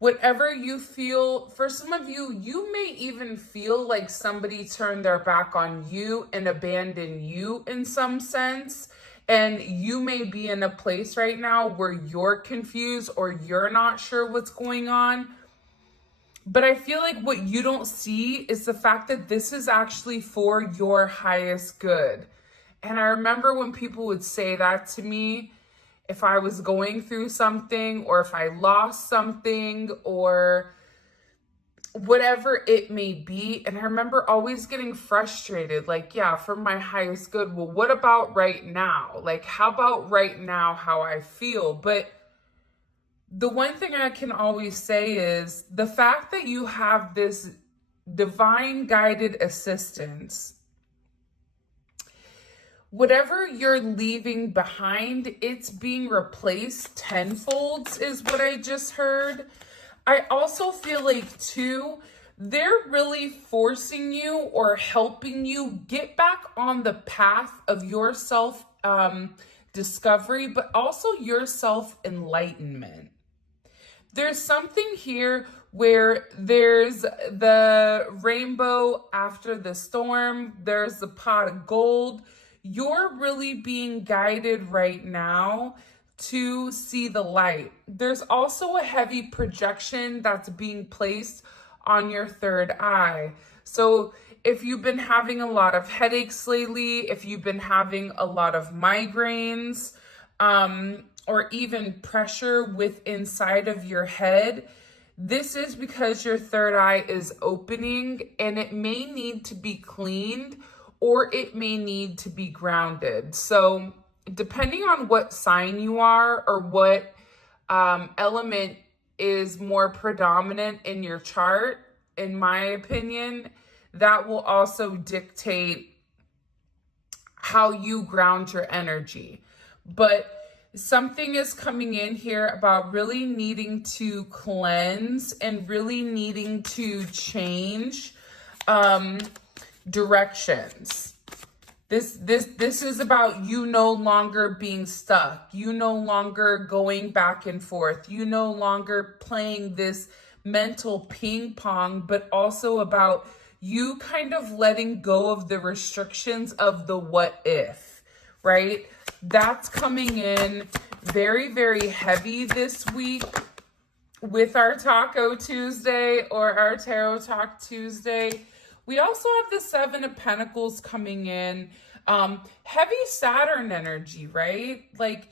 whatever you feel, for some of you, you may even feel like somebody turned their back on you and abandoned you in some sense. And you may be in a place right now where you're confused or you're not sure what's going on. But I feel like what you don't see is the fact that this is actually for your highest good. And I remember when people would say that to me, if I was going through something or if I lost something or whatever it may be. And I remember always getting frustrated, like, yeah, for my highest good. Well, what about right now? Like, how about right now, how I feel? But the one thing I can always say is the fact that you have this divine guided assistance, whatever you're leaving behind, it's being replaced tenfold is what I just heard. I also feel like too, they're really forcing you or helping you get back on the path of your self discovery, but also your self enlightenment. There's something here where there's the rainbow after the storm, there's the pot of gold. You're really being guided right now to see the light. There's also a heavy projection that's being placed on your third eye. So if you've been having a lot of headaches lately, if you've been having a lot of migraines, or even pressure with inside of your head, this is because your third eye is opening and it may need to be cleaned or it may need to be grounded. So depending on what sign you are or what element is more predominant in your chart, in my opinion, that will also dictate how you ground your energy. But something is coming in here about really needing to cleanse and really needing to change directions. This is about you no longer being stuck. You no longer going back and forth. You no longer playing this mental ping pong, but also about you kind of letting go of the restrictions of the what if, right? That's coming in very, very heavy this week with our Taco Tuesday or our Tarot Talk Tuesday. We also have the Seven of Pentacles coming in. Heavy Saturn energy, right? Like,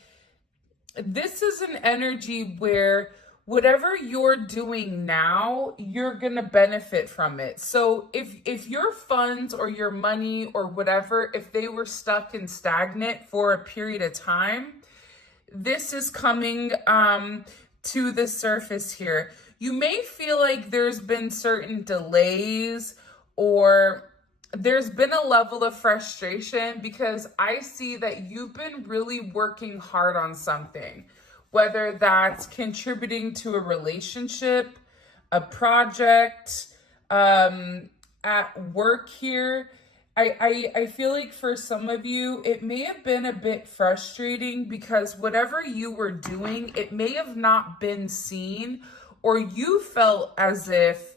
this is an energy where whatever you're doing now, you're gonna benefit from it. So if your funds or your money or whatever, if they were stuck and stagnant for a period of time, this is coming to the surface here. You may feel like there's been certain delays or there's been a level of frustration because I see that you've been really working hard on something, whether that's contributing to a relationship, a project, at work here. I feel like for some of you, it may have been a bit frustrating because whatever you were doing, it may have not been seen, or you felt as if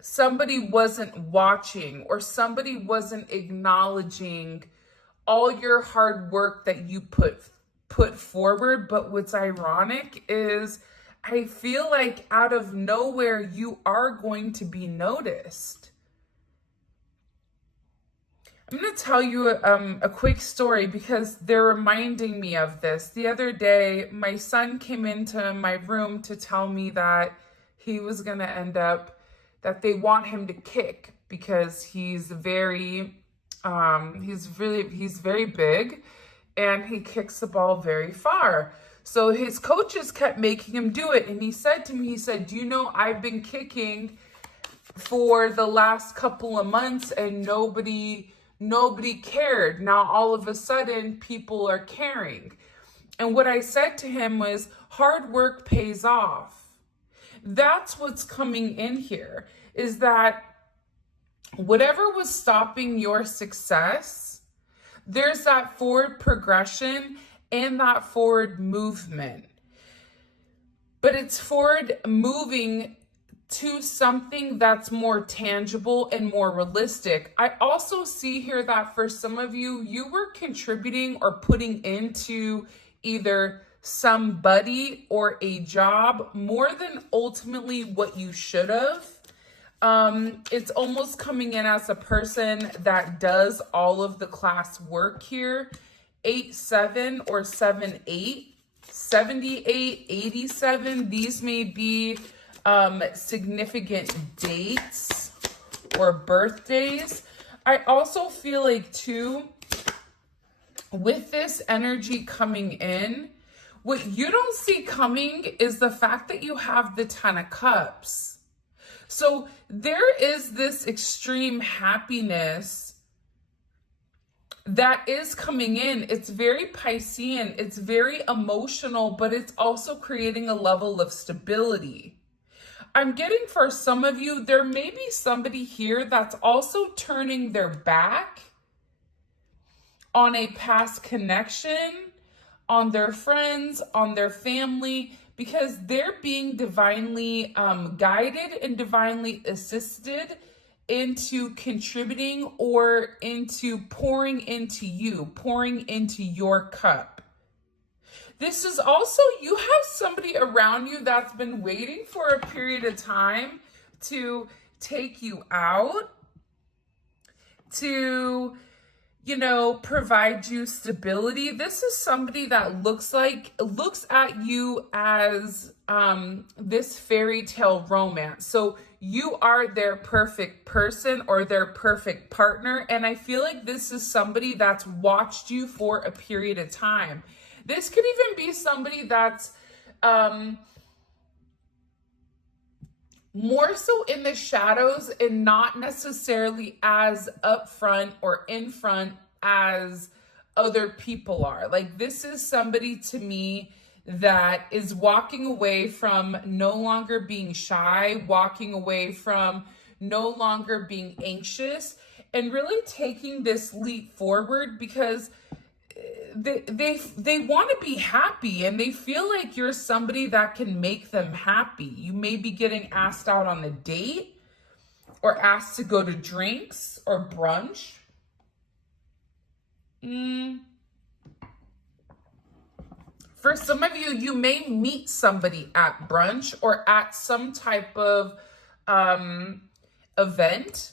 somebody wasn't watching or somebody wasn't acknowledging all your hard work that you put forward. But what's ironic is I feel like out of nowhere, you are going to be noticed. I'm going to tell you a quick story because they're reminding me of this. The other day, my son came into my room to tell me that he was going to end up, that they want him to kick because he's very big and he kicks the ball very far. So his coaches kept making him do it. And he said to me, he said, do you know, I've been kicking for the last couple of months and nobody cared. Now, all of a sudden, people are caring. And what I said to him was, hard work pays off. That's what's coming in here, is that whatever was stopping your success, there's that forward progression and that forward movement. but it's forward moving to something that's more tangible and more realistic. I also see here that for some of you, you were contributing or putting into either somebody or a job more than ultimately what you should have. It's almost coming in as a person that does all of the class work here. 8-7 or 7-8, 78, 87. These may be significant dates or birthdays. I also feel like too, with this energy coming in, what you don't see coming is the fact that you have the 10 of Cups. So there is this extreme happiness that is coming in. It's very Piscean, it's very emotional, but it's also creating a level of stability. I'm getting for some of you, there may be somebody here that's also turning their back on a past connection, on their friends, on their family, because they're being divinely guided and divinely assisted into contributing or into pouring into you, pouring into your cup. This is also, you have somebody around you that's been waiting for a period of time to take you out, to, you know, provide you stability. This is somebody that looks at you as this fairy tale romance. So you are their perfect person or their perfect partner. And I feel like this is somebody that's watched you for a period of time. This could even be somebody that's more so in the shadows and not necessarily as upfront or in front as other people are. Like, this is somebody to me that is walking away from no longer being shy, walking away from no longer being anxious, and really taking this leap forward because they want to be happy and they feel like you're somebody that can make them happy. You may be getting asked out on a date or asked to go to drinks or brunch. For some of you, you may meet somebody at brunch or at some type of event.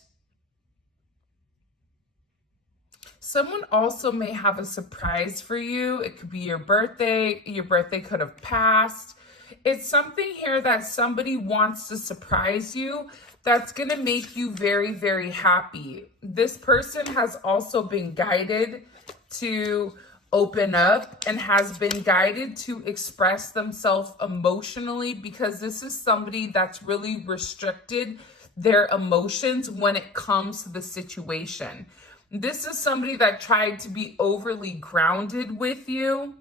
Someone also may have a surprise for you. It could be your birthday. Your birthday could have passed. It's something here that somebody wants to surprise you that's going to make you very, very happy. This person has also been guided to open up and has been guided to express themselves emotionally, because this is somebody that's really restricted their emotions when it comes to the situation. This is somebody that tried to be overly grounded with you,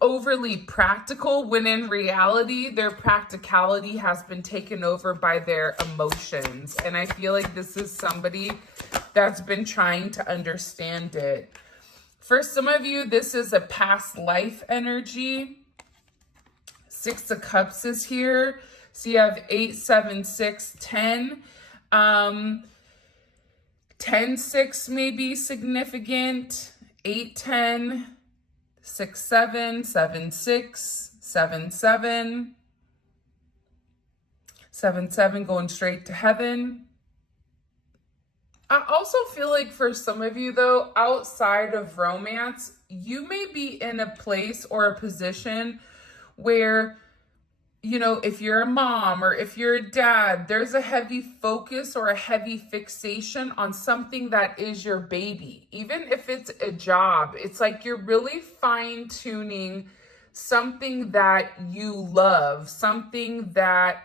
overly practical, when in reality, their practicality has been taken over by their emotions. And I feel like this is somebody that's been trying to understand it. For some of you, this is a past life energy. 6 of Cups is here. So you have 8, 7, 6, 10. 10, 6 may be significant. 8, 10, 6, 7, 7, 6, 7, 7. 7, 7 going straight to heaven. I also feel like for some of you though, outside of romance, you may be in a place or a position where, you know, if you're a mom or if you're a dad, there's a heavy focus or a heavy fixation on something that is your baby. Even if it's a job, it's like you're really fine-tuning something that you love, something that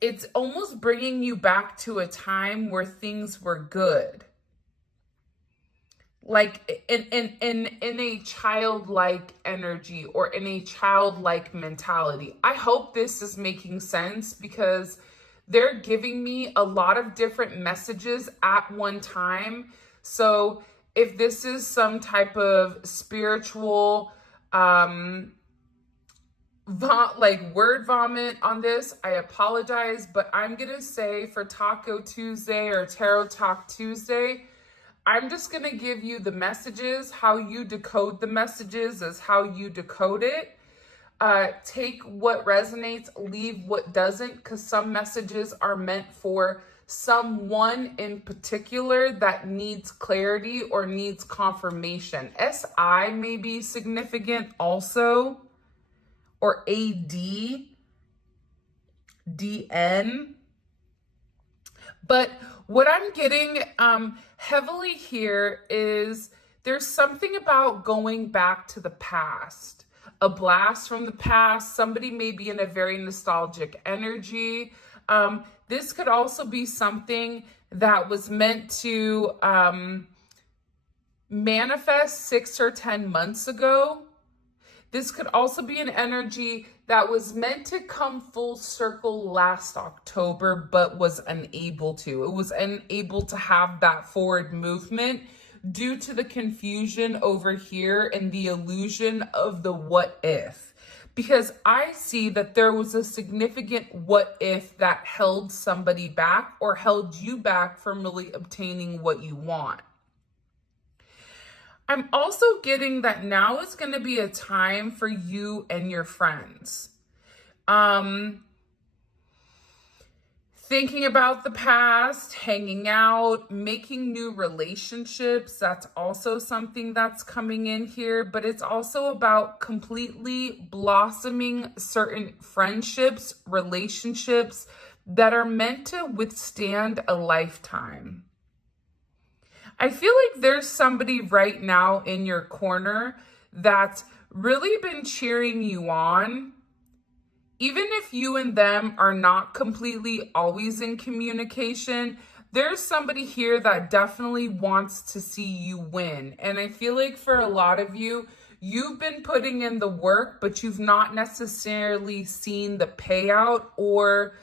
it's almost bringing you back to a time where things were good. Like in a childlike energy or in a childlike mentality. I hope this is making sense, because they're giving me a lot of different messages at one time. So if this is some type of spiritual like word vomit on this, I apologize, but I'm gonna say for Taco Tuesday or Tarot Talk Tuesday, I'm just gonna give you the messages. How you decode the messages is how you decode it. Take what resonates, leave what doesn't, because some messages are meant for someone in particular that needs clarity or needs confirmation. SI may be significant also, or AD, DN. But what I'm getting heavily here is there's something about going back to the past, a blast from the past. Somebody may be in a very nostalgic energy. This could also be something that was meant to manifest 6 or 10 months ago. This could also be an energy that was meant to come full circle last October, but was unable to. It was unable to have that forward movement due to the confusion over here and the illusion of the what if. Because I see that there was a significant what if that held somebody back or held you back from really obtaining what you want. I'm also getting that now is going to be a time for you and your friends. Thinking about the past, hanging out, making new relationships. That's also something that's coming in here, but it's also about completely blossoming certain friendships, relationships that are meant to withstand a lifetime. I feel like there's somebody right now in your corner that's really been cheering you on. Even if you and them are not completely always in communication, there's somebody here that definitely wants to see you win. And I feel like for a lot of you, you've been putting in the work, but you've not necessarily seen the payout or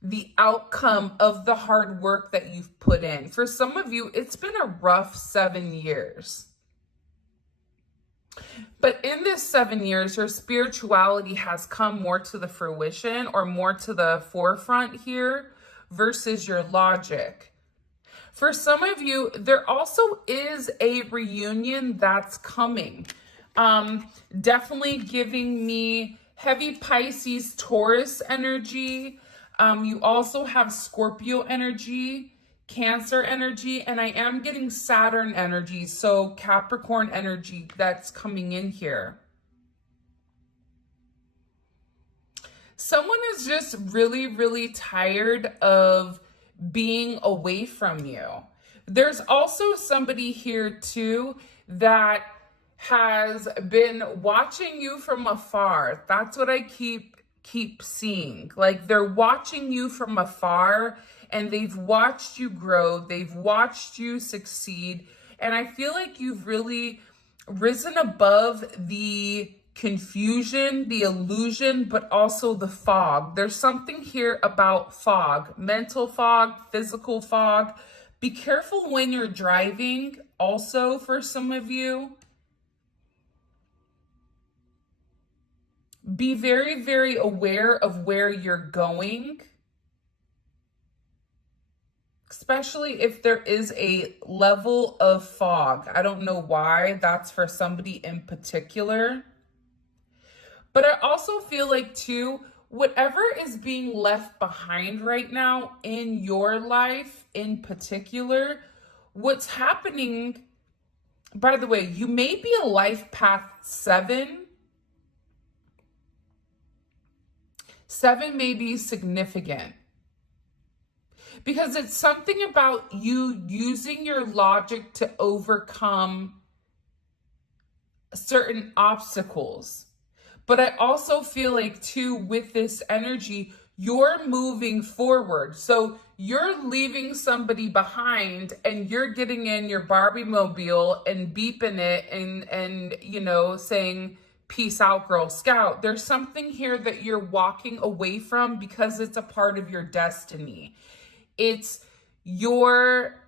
the outcome of the hard work that you've put in. For some of you, it's been a rough 7 years. But in this 7 years, your spirituality has come more to the fruition or more to the forefront here versus your logic. For some of you, there also is a reunion that's coming. Definitely giving me heavy Pisces, Taurus energy. You also have Scorpio energy, Cancer energy, and I am getting Saturn energy, so Capricorn energy that's coming in here. Someone is just really, really tired of being away from you. There's also somebody here too that has been watching you from afar. That's what I keep seeing. Like they're watching you from afar and they've watched you grow. They've watched you succeed. And I feel like you've really risen above the confusion, the illusion, but also the fog. There's something here about fog, mental fog, physical fog. Be careful when you're driving also for some of you. Be very, very aware of where you're going, especially if there is a level of fog. I don't know why that's for somebody in particular. But I also feel like too, whatever is being left behind right now in your life in particular, what's happening, by the way, you may be a life path 7. 7 may be significant because it's something about you using your logic to overcome certain obstacles. But I also feel like too, with this energy, you're moving forward. So you're leaving somebody behind and you're getting in your Barbie mobile and beeping it and you know, saying, peace out, Girl Scout. There's something here that you're walking away from because it's a part of your destiny. It's your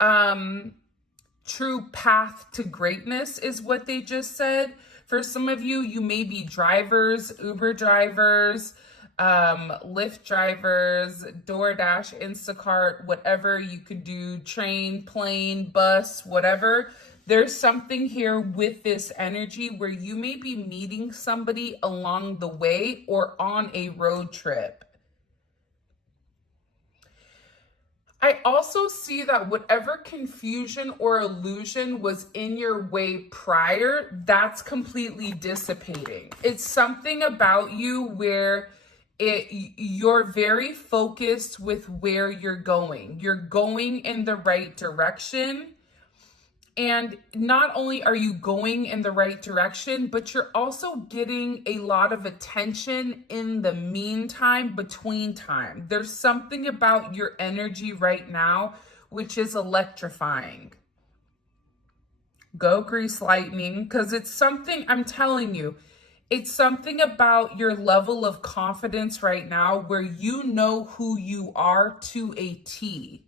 true path to greatness is what they just said. For some of you, you may be drivers, Uber drivers, Lyft drivers, DoorDash, Instacart, whatever you could do, train, plane, bus, whatever. There's something here with this energy where you may be meeting somebody along the way or on a road trip. I also see that whatever confusion or illusion was in your way prior, that's completely dissipating. It's something about you where you're very focused with where you're going. You're going in the right direction. And not only are you going in the right direction, but you're also getting a lot of attention in the meantime, between time. There's something about your energy right now, which is electrifying. Go grease lightning, because it's something, I'm telling you, it's something about your level of confidence right now where you know who you are to a T.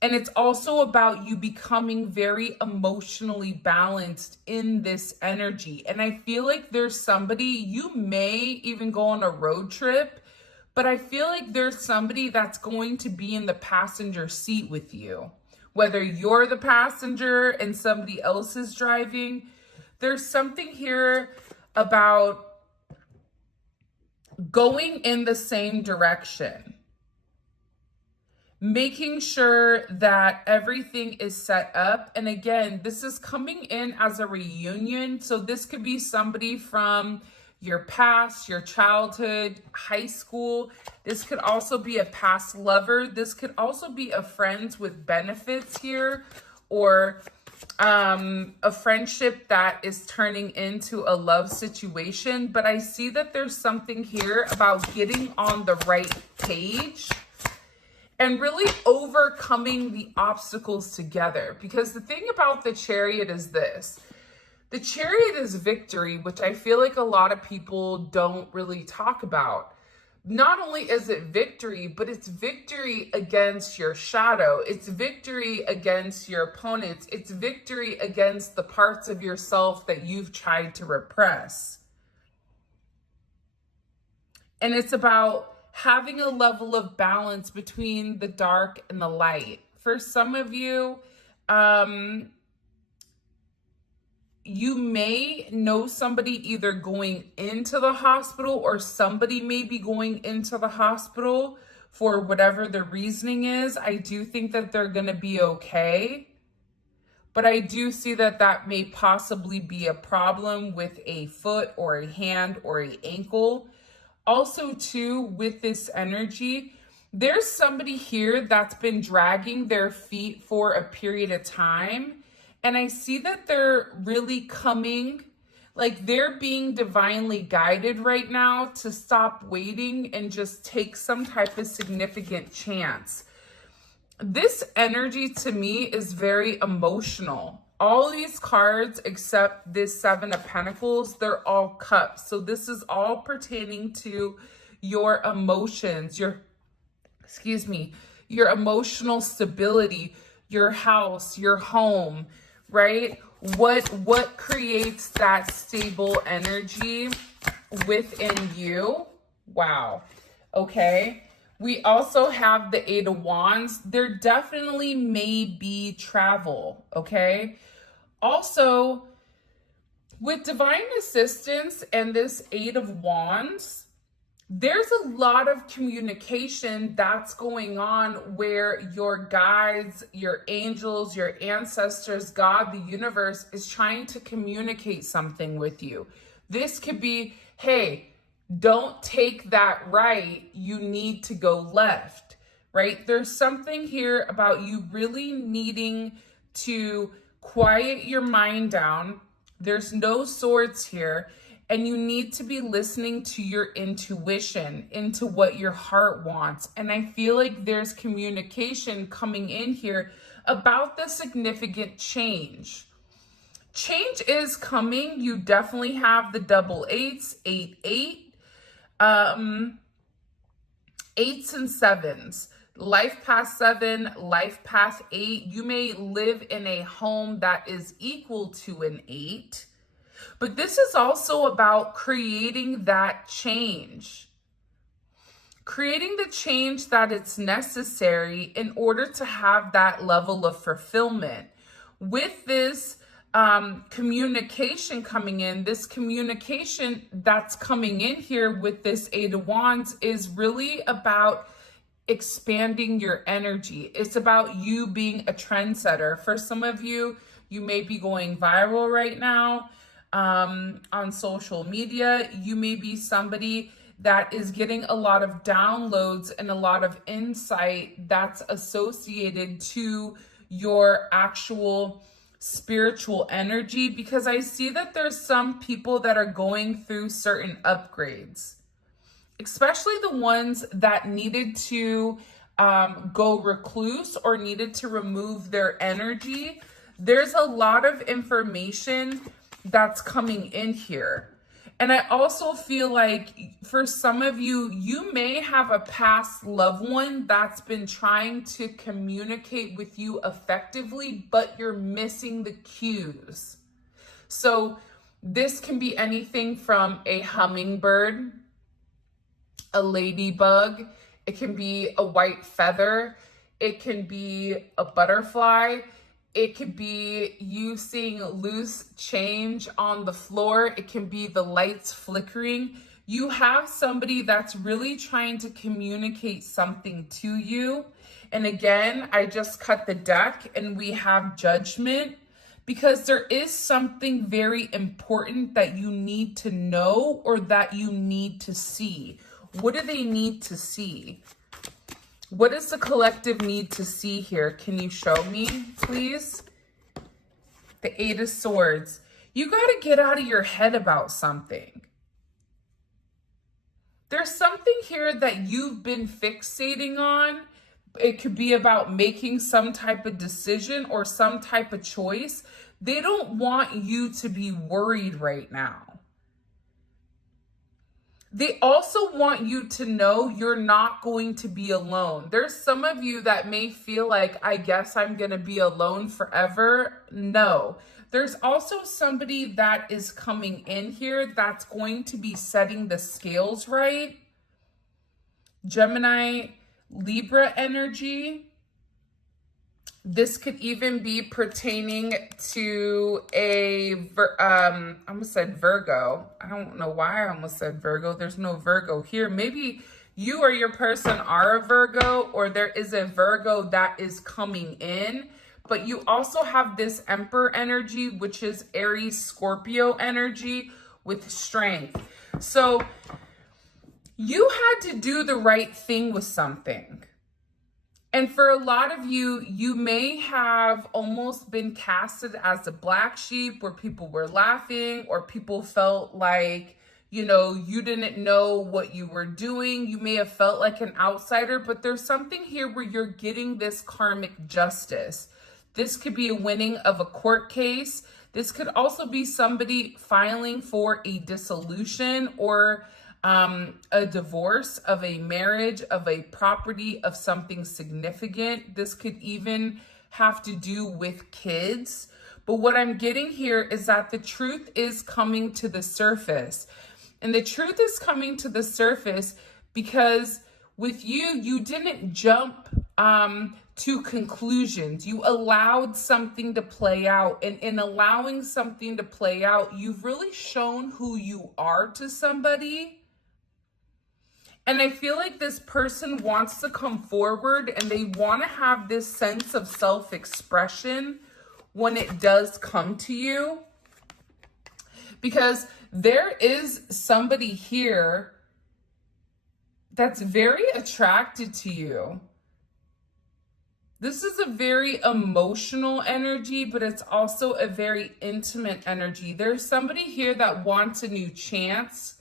And it's also about you becoming very emotionally balanced in this energy. And I feel like there's somebody, you may even go on a road trip, but I feel like there's somebody that's going to be in the passenger seat with you. Whether you're the passenger and somebody else is driving, there's something here about going in the same direction. Making sure that everything is set up. And again, this is coming in as a reunion. So this could be somebody from your past, your childhood, high school. This could also be a past lover. This could also be a friends with benefits here, or a friendship that is turning into a love situation. But I see that there's something here about getting on the right page and really overcoming the obstacles together. Because the thing about the Chariot is this. The Chariot is victory, which I feel like a lot of people don't really talk about. Not only is it victory, but it's victory against your shadow. It's victory against your opponents. It's victory against the parts of yourself that you've tried to repress. And it's about having a level of balance between the dark and the light. For some of you, you may know somebody either going into the hospital, or somebody may be going into the hospital for whatever the reasoning is. I do think that they're going to be okay. But I do see that that may possibly be a problem with a foot or a hand or an ankle. Also, too, with this energy, there's somebody here that's been dragging their feet for a period of time. And I see that they're really coming, like they're being divinely guided right now to stop waiting and just take some type of significant chance. This energy to me is very emotional. All these cards except this Seven of Pentacles, they're all cups. So this is all pertaining to your emotions, your emotional stability, your house, your home, right? What creates that stable energy within you? Wow. Okay. We also have the Eight of Wands. There definitely may be travel, okay? Also, with divine assistance and this Eight of Wands, there's a lot of communication that's going on where your guides, your angels, your ancestors, God, the universe is trying to communicate something with you. This could be, hey, don't take that right, you need to go left, right? There's something here about you really needing to quiet your mind down. There's no swords here. And you need to be listening to your intuition, into what your heart wants. And I feel like there's communication coming in here about the significant change. Change is coming. You definitely have the double eights, 8-8. Eights and sevens, life path 7, life path 8. You may live in a home that is equal to an 8. But this is also about creating that change. Creating the change that it's necessary in order to have that level of fulfillment. With this communication coming in, this communication that's coming in here with this Eight of Wands is really about expanding your energy. It's about you being a trendsetter. For some of you, you may be going viral right now on social media. You may be somebody that is getting a lot of downloads and a lot of insight that's associated to your actual spiritual energy, because I see that there's some people that are going through certain upgrades, especially the ones that needed to go recluse or needed to remove their energy. There's a lot of information that's coming in here. And I also feel like for some of you, you may have a past loved one that's been trying to communicate with you effectively, but you're missing the cues. So this can be anything from a hummingbird, a ladybug, it can be a white feather, it can be a butterfly, it could be you seeing loose change on the floor, it can be the lights flickering. You have somebody that's really trying to communicate something to you. And again, I just cut the deck and we have Judgment, because there is something very important that you need to know or that you need to see. What do they need to see? What does the collective need to see here? Can you show me, please? The Eight of Swords. You got to get out of your head about something. There's something here that you've been fixating on. It could be about making some type of decision or some type of choice. They don't want you to be worried right now. They also want you to know you're not going to be alone. There's some of you that may feel like, I guess I'm going to be alone forever. No. There's also somebody that is coming in here that's going to be setting the scales right. Gemini, Libra energy. This could even be pertaining to I almost said Virgo. I don't know why I almost said Virgo. There's no Virgo here. Maybe you or your person are a Virgo, or there is a Virgo that is coming in. But you also have this Emperor energy, which is Aries, Scorpio energy with strength. So you had to do the right thing with something. And for a lot of you, you may have almost been casted as a black sheep, where people were laughing or people felt like, you know, you didn't know what you were doing. You may have felt like an outsider, but there's something here where you're getting this karmic justice. This could be a winning of a court case. This could also be somebody filing for a dissolution or a divorce of a marriage, of a property, of something significant. This could even have to do with kids. But what I'm getting here is that the truth is coming to the surface. And the truth is coming to the surface because with you, you didn't jump to conclusions. You allowed something to play out. And in allowing something to play out, you've really shown who you are to somebody. And I feel like this person wants to come forward and they want to have this sense of self-expression when it does come to you. Because there is somebody here that's very attracted to you. This is a very emotional energy, but it's also a very intimate energy. There's somebody here that wants a new chance.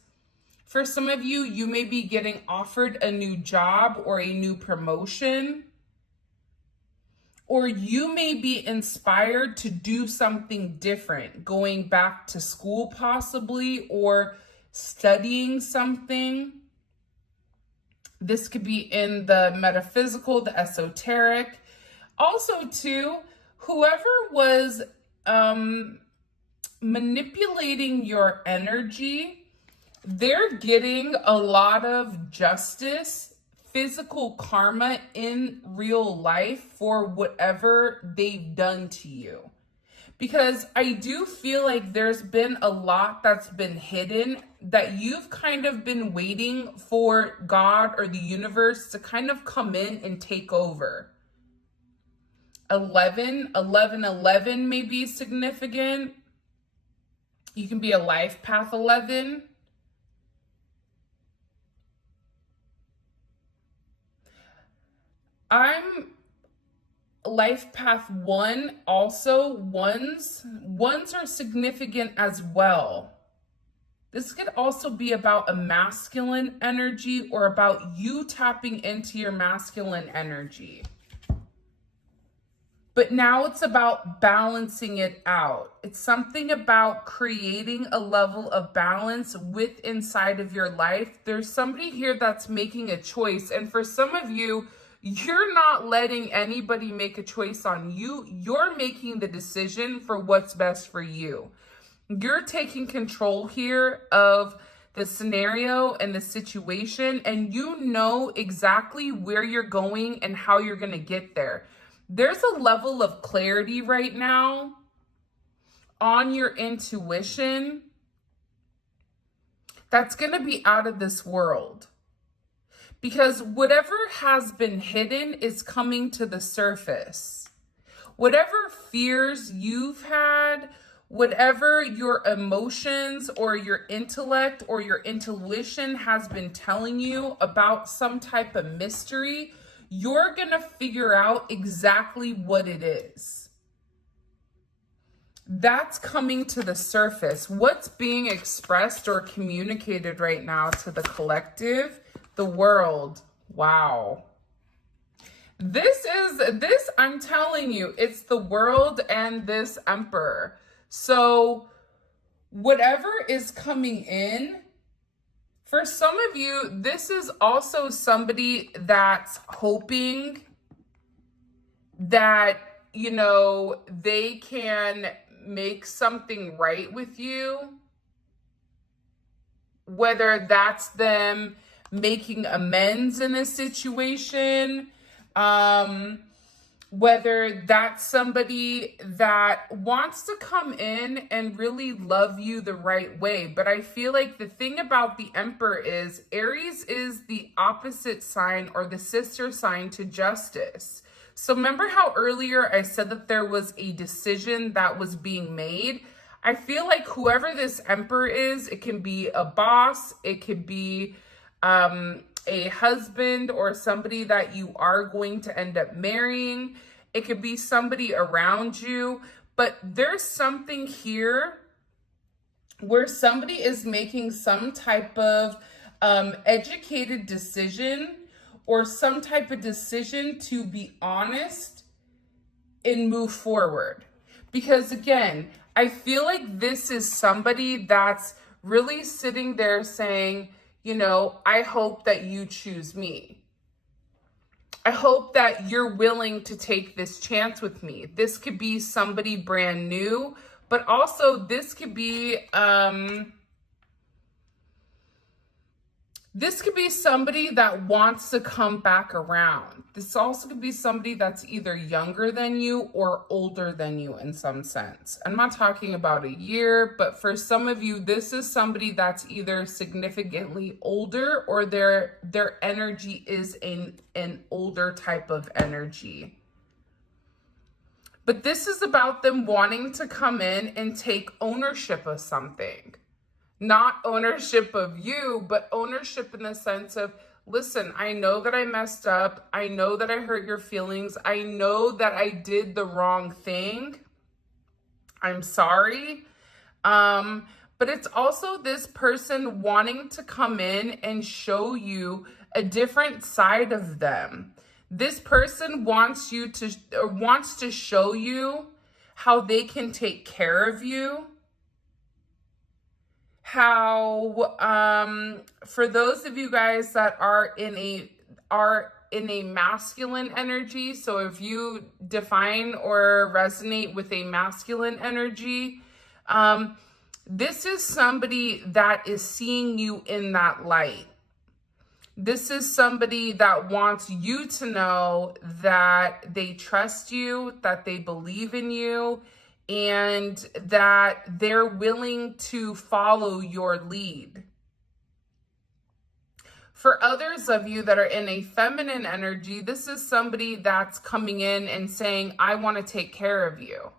For some of you, you may be getting offered a new job or a new promotion. Or you may be inspired to do something different, going back to school possibly, or studying something. This could be in the metaphysical, the esoteric. Also, too, whoever was manipulating your energy. They're getting a lot of justice, physical karma in real life for whatever they've done to you. Because I do feel like there's been a lot that's been hidden that you've kind of been waiting for God or the universe to kind of come in and take over. 11 may be significant. You can be a life path 11. I'm life path 1 also. Ones are significant as well. This could also be about a masculine energy or about you tapping into your masculine energy. But now it's about balancing it out. It's something about creating a level of balance with inside of your life. There's somebody here that's making a choice. And for some of you, you're not letting anybody make a choice on you. You're making the decision for what's best for you. You're taking control here of the scenario and the situation, and you know exactly where you're going and how you're going to get there. There's a level of clarity right now on your intuition that's going to be out of this world. Because whatever has been hidden is coming to the surface. Whatever fears you've had, whatever your emotions or your intellect or your intuition has been telling you about some type of mystery, you're going to figure out exactly what it is. That's coming to the surface. What's being expressed or communicated right now to the collective, the world. Wow. This, I'm telling you, it's the world and this emperor. So whatever is coming in, for some of you, this is also somebody that's hoping that, you know, they can make something right with you. Whether that's them making amends in a situation, whether that's somebody that wants to come in and really love you the right way. But I feel like the thing about the Emperor is Aries is the opposite sign or the sister sign to Justice. So remember how earlier I said that there was a decision that was being made? I feel like whoever this Emperor is, it can be a boss, it could be a husband or somebody that you are going to end up marrying. It could be somebody around you, but there's something here where somebody is making some type of educated decision or some type of decision to be honest and move forward. Because again, I feel like this is somebody that's really sitting there saying, you know, I hope that you choose me. I hope that you're willing to take this chance with me. This could be somebody brand new, but also this could be somebody that wants to come back around. This also could be somebody that's either younger than you or older than you in some sense. I'm not talking about a year, but for some of you, this is somebody that's either significantly older or their energy is an older type of energy. But this is about them wanting to come in and take ownership of something. Not ownership of you, but ownership in the sense of, listen, I know that I messed up. I know that I hurt your feelings. I know that I did the wrong thing. I'm sorry. But it's also this person wanting to come in and show you a different side of them. This person wants to show you how they can take care of you. How for those of you guys that are in a masculine energy, so if you define or resonate with a masculine energy, This is somebody that is seeing you in that light. This is somebody that wants you to know that they trust you, that they believe in you, and that they're willing to follow your lead. For others of you that are in a feminine energy, this is somebody that's coming in and saying, I want to take care of you.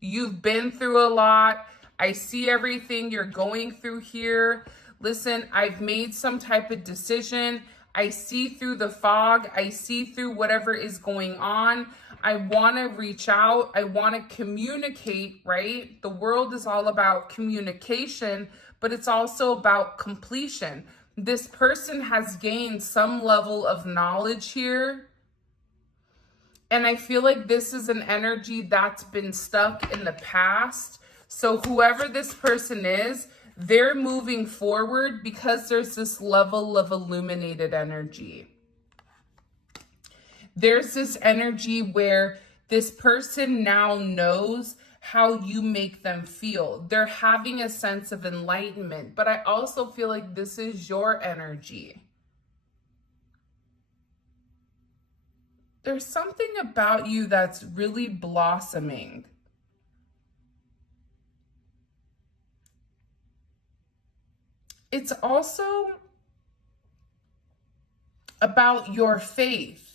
You've been through a lot. I see everything you're going through here. Listen, I've made some type of decision. I see through the fog. I see through whatever is going on. I want to reach out. I want to communicate, right? The world is all about communication, but it's also about completion. This person has gained some level of knowledge here. And I feel like this is an energy that's been stuck in the past. So whoever this person is, they're moving forward because there's this level of illuminated energy. There's this energy where this person now knows how you make them feel. They're having a sense of enlightenment, but I also feel like this is your energy. There's something about you that's really blossoming. It's also about your faith.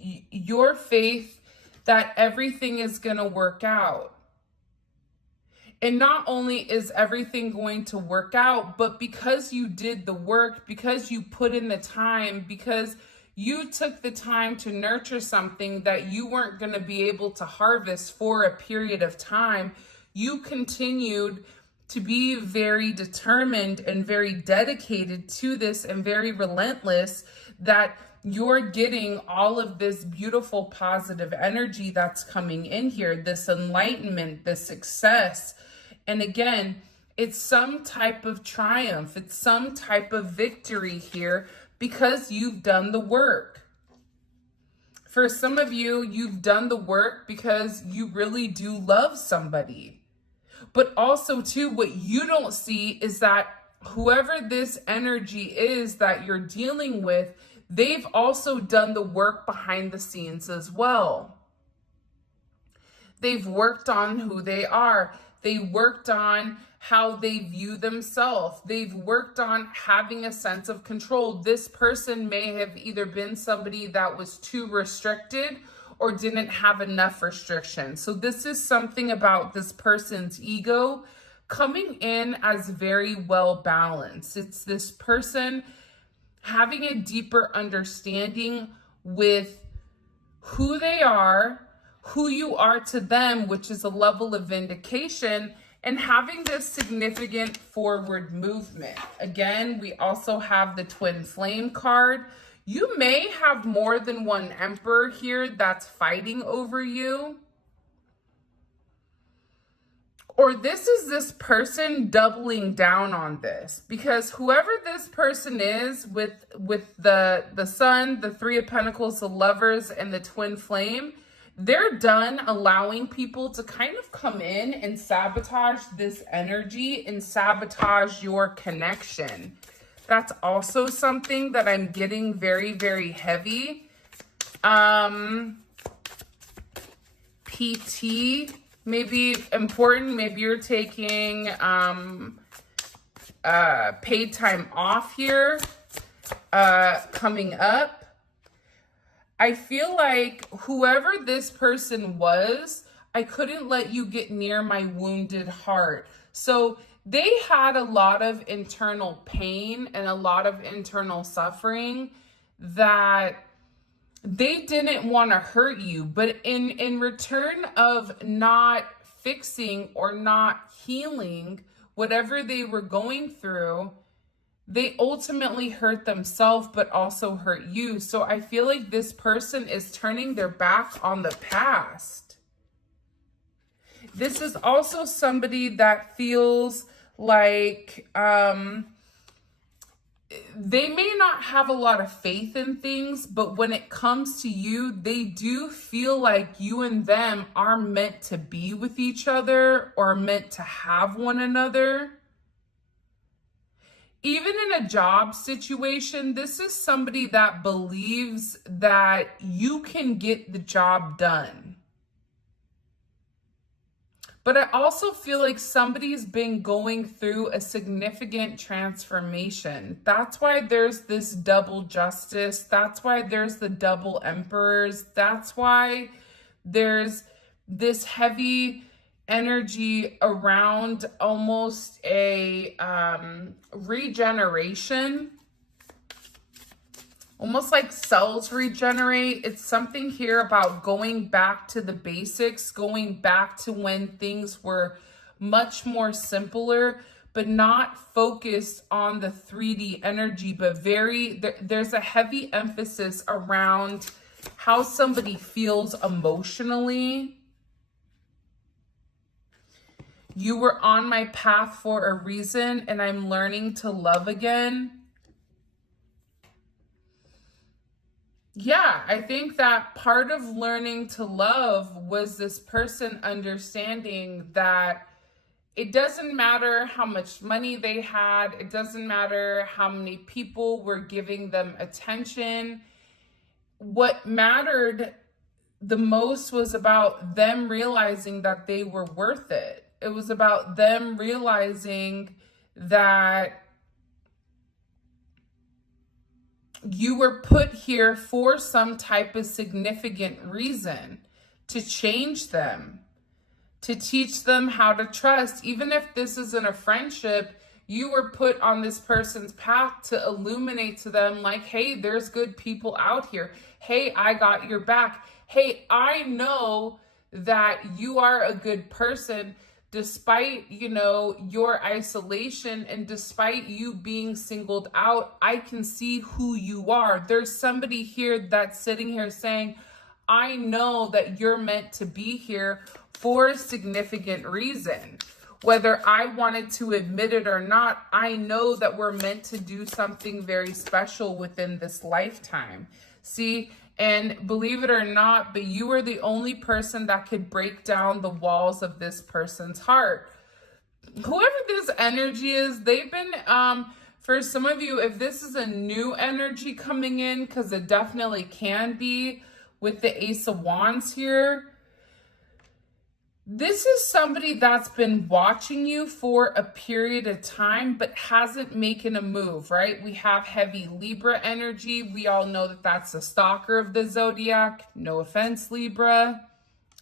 Your faith that everything is going to work out. And not only is everything going to work out, but because you did the work, because you put in the time, because you took the time to nurture something that you weren't going to be able to harvest for a period of time, you continued to be very determined and very dedicated to this and very relentless, that you're getting all of this beautiful positive energy that's coming in here, this enlightenment, this success. And again, it's some type of triumph. It's some type of victory here because you've done the work. For some of you, you've done the work because you really do love somebody. But also, too, what you don't see is that whoever this energy is that you're dealing with, they've also done the work behind the scenes as well. They've worked on who they are. They worked on how they view themselves. They've worked on having a sense of control. This person may have either been somebody that was too restricted or didn't have enough restriction. So this is something about this person's ego coming in as very well balanced. It's this person having a deeper understanding with who they are, who you are to them, which is a level of vindication, and having this significant forward movement. Again, we also have the twin flame card. You may have more than one emperor here that's fighting over you. Or this is this person doubling down on this, because whoever this person is with the Sun, the Three of Pentacles, the Lovers, and the Twin Flame, they're done allowing people to kind of come in and sabotage this energy and sabotage your connection. That's also something that I'm getting very, very heavy. PT may be important. Maybe you're taking paid time off here coming up. I feel like whoever this person was, I couldn't let you get near my wounded heart. So they had a lot of internal pain and a lot of internal suffering that they didn't want to hurt you. But in return of not fixing or not healing whatever they were going through, they ultimately hurt themselves, but also hurt you. So I feel like this person is turning their back on the past. This is also somebody that feels like they may not have a lot of faith in things, but when it comes to you, they do feel like you and them are meant to be with each other or meant to have one another. Even in a job situation, this is somebody that believes that you can get the job done. But I also feel like somebody's been going through a significant transformation. That's why there's this double justice. That's why there's the double emperors. That's why there's this heavy energy around almost a regeneration. Almost like cells regenerate. It's something here about going back to the basics, going back to when things were much more simpler, but not focused on the 3D energy, but there's a heavy emphasis around how somebody feels emotionally. You were on my path for a reason, and I'm learning to love again. Yeah, I think that part of learning to love was this person understanding that it doesn't matter how much money they had. It doesn't matter how many people were giving them attention. What mattered the most was about them realizing that they were worth it. It was about them realizing that you were put here for some type of significant reason, to change them, to teach them how to trust. Even if this isn't a friendship, you were put on this person's path to illuminate to them like, hey, there's good people out here. Hey, I got your back. Hey, I know that you are a good person. Despite, your isolation and despite you being singled out, I can see who you are. There's somebody here that's sitting here saying, I know that you're meant to be here for a significant reason. Whether I wanted to admit it or not, I know that we're meant to do something very special within this lifetime. See? And believe it or not, but you are the only person that could break down the walls of this person's heart. Whoever this energy is, they've been, for some of you, if this is a new energy coming in, because it definitely can be with the Ace of Wands here, this is somebody that's been watching you for a period of time, but hasn't making a move, right? We have heavy Libra energy. We all know that that's the stalker of the zodiac. No offense, Libra.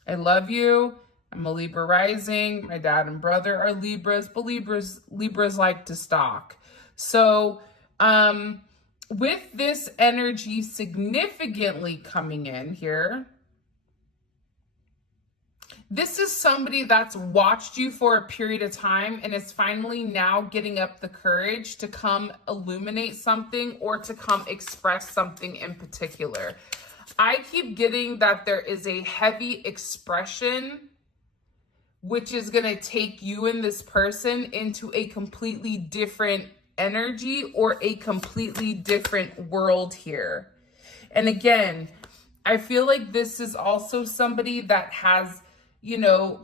I love you. I'm a Libra rising. My dad and brother are Libras, but Libras like to stalk. So, with this energy significantly coming in here, this is somebody that's watched you for a period of time and is finally now getting up the courage to come illuminate something or to come express something in particular. I keep getting that there is a heavy expression which is going to take you and this person into a completely different energy or a completely different world here. And again, I feel like this is also somebody that has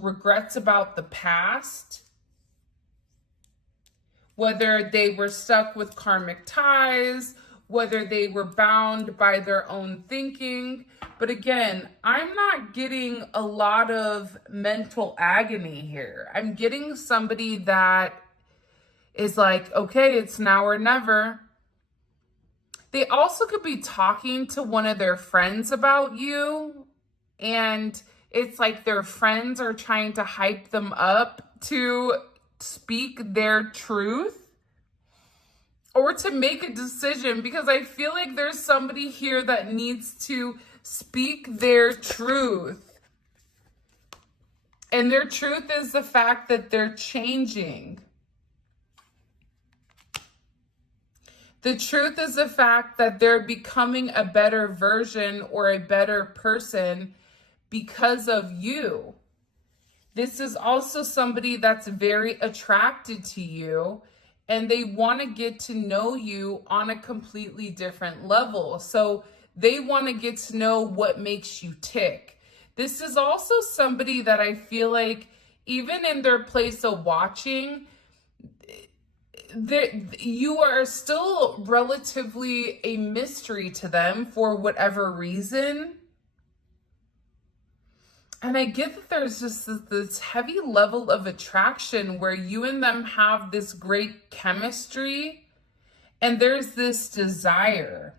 regrets about the past, whether they were stuck with karmic ties, whether they were bound by their own thinking. But again, I'm not getting a lot of mental agony here. I'm getting somebody that is like, okay, it's now or never. They also could be talking to one of their friends about you, and it's like their friends are trying to hype them up to speak their truth or to make a decision, because I feel like there's somebody here that needs to speak their truth. And their truth is the fact that they're changing. The truth is the fact that they're becoming a better version or a better person because of you. This is also somebody that's very attracted to you and they want to get to know you on a completely different level. So they want to get to know what makes you tick. This is also somebody that I feel like, even in their place of watching, you are still relatively a mystery to them for whatever reason. And I get that there's just this heavy level of attraction where you and them have this great chemistry, and there's this desire.